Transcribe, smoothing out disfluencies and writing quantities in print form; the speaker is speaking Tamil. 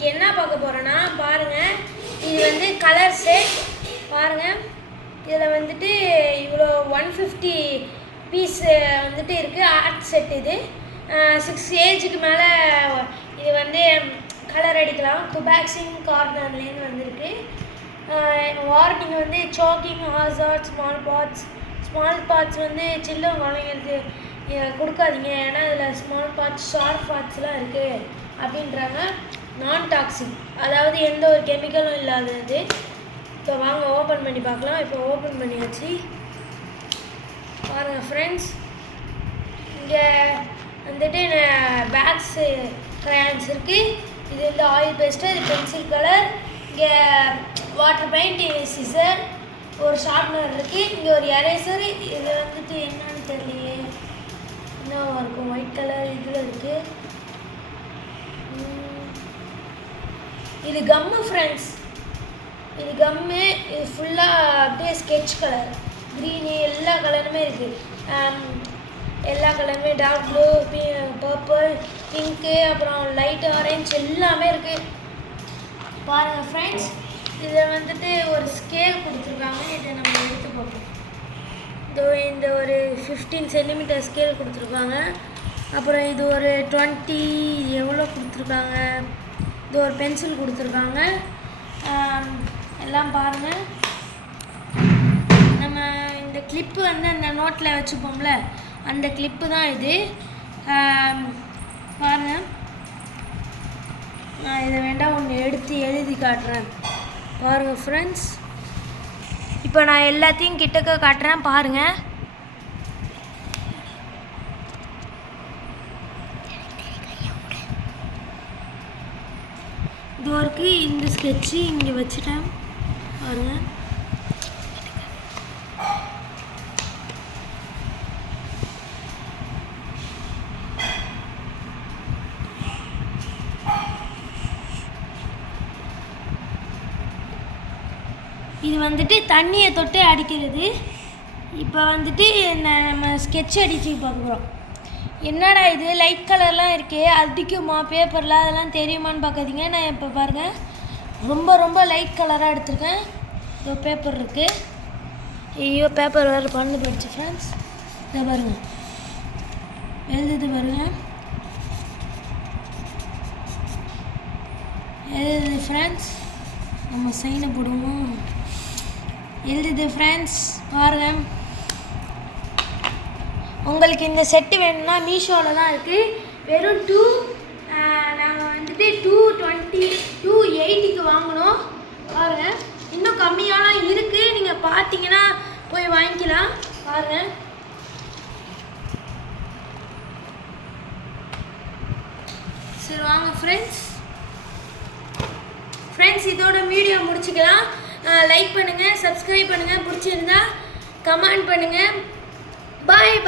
இன்றைக்கி என்ன பார்க்க போகிறோன்னா பாருங்கள், இது வந்து கலர் செட் பாருங்கள். இதில் வந்துட்டு இவ்வளோ 150 பீஸ் வந்துட்டு இருக்குது. ஆர்ட் செட் இது 6 ஏஜுக்கு மேலே இது வந்து கலர் அடிக்கலாம். துபாக்சிங் கார்னர்லேருந்து வந்திருக்கு. வார்னிங் வந்து சாக்கிங், ஹாசார்ட், ஸ்மால் பார்ட்ஸ் வந்து சின்ன குழந்தைங்களுக்கு கொடுக்காதீங்க, ஏன்னா இதில் ஸ்மால் பார்ட்ஸ், ஷார்ப் பார்ட்ஸ்லாம் இருக்குது அப்படின்றாங்க. நான் டாக்ஸிக், அதாவது எந்த ஒரு கெமிக்கலும் இல்லாதது. இப்போ வாங்க ஓப்பன் பண்ணி பார்க்கலாம். இப்போ ஓப்பன் பண்ணியாச்சு பாருங்கள் ஃப்ரெண்ட்ஸ். இங்கே வந்துட்டு பேக்ஸு க்ரையான்ஸ் இருக்குது. இது வந்து ஆயில் பேஸ்ட்டு, இது பென்சில் கலர். இங்கே வாட்டர் பெயிண்ட், சிசர், ஒரு ஷார்ப்னர் இருக்குது. இங்கே ஒரு எரேசர். இது வந்துட்டு என்னன்னு தெரியலையே, என்னவா இருக்கும், ஒயிட் கலர் இதில் இருக்குது. இது கம்மு ஃப்ரெண்ட்ஸ், இது கம்மு. இது ஃபுல்லாக அப்படியே ஸ்கெட்ச் கலர், க்ரீனு, எல்லா கலருமே இருக்குது. எல்லா கலருமே டார்க் ப்ளூ, பர்பிள், பிங்க்கு, அப்புறம் லைட் ஆரஞ்சு எல்லாமே இருக்குது பாருங்கள் ஃப்ரெண்ட்ஸ். இதில் வந்துட்டு ஒரு ஸ்கேல் கொடுத்துருக்காங்க. இதை நம்ம எடுத்து பார்ப்போம். இந்த ஒரு 15 சென்டிமீட்டர் ஸ்கேல் கொடுத்துருக்காங்க. அப்புறம் இது ஒரு 20 எவ்வளோ கொடுத்துருக்காங்க. இது ஒரு பென்சில் கொடுத்துருக்காங்க. எல்லாம் பாருங்கள். நம்ம இந்த கிளிப்பு வந்து அந்த நோட்டில் வச்சுப்போம்ல, அந்த கிளிப்பு தான் இது. பாருங்கள், நான் இதை வேண்டாம் ஒன்று எடுத்து எழுதி காட்டுறேன் பாருங்கள் ஃப்ரெண்ட்ஸ். இப்போ நான் எல்லாத்தையும் கிட்டக்க காட்டுறேன் பாருங்கள். இது வரைக்கு இந்த ஸ்கெட்சு இங்கே வச்சுட்டேன் பாருங்கள். இது வந்துட்டு தண்ணியை தொட்டு அடிக்கிறது. இப்போ வந்துட்டு நம்ம ஸ்கெட்ச் அடித்து பார்க்குறோம். என்னடா இது லைட் கலர்லாம் இருக்கே, அடிக்குமா பேப்பரில், அதெல்லாம் தெரியுமான்னு பார்க்காதீங்க. நான் இப்போ பாருங்கள், ரொம்ப லைட் கலராக எடுத்திருக்கேன். இதோ பேப்பர் இருக்குது. ஐயோ பேப்பர் வேறு பண்ணு போயிடுச்சு ஃப்ரெண்ட்ஸ். இதை பாருங்கள், எழுதுது பாருங்கள், எழுதுது ஃப்ரெண்ட்ஸ். நம்ம சைனை போடுவோம். எழுதுது ஃப்ரெண்ட்ஸ் பாருங்கள். உங்களுக்கு இந்த செட்டு வேணும்னா மீஷோவில் தான் இருக்குது. வெறும் நாங்கள் வந்துட்டு 280க்கு வாங்கினோம் பாருங்கள். இன்னும் கம்மியாலாம் இருக்குது, நீங்கள் பார்த்தீங்கன்னா போய் வாங்கிக்கலாம் பாருங்கள். சரி வாங்க ஃப்ரெண்ட்ஸ். இதோட வீடியோ முடிச்சுக்கலாம். லைக் பண்ணுங்கள், சப்ஸ்கிரைப் பண்ணுங்கள், பிடிச்சிருந்தா கமெண்ட் பண்ணுங்கள். பாய்.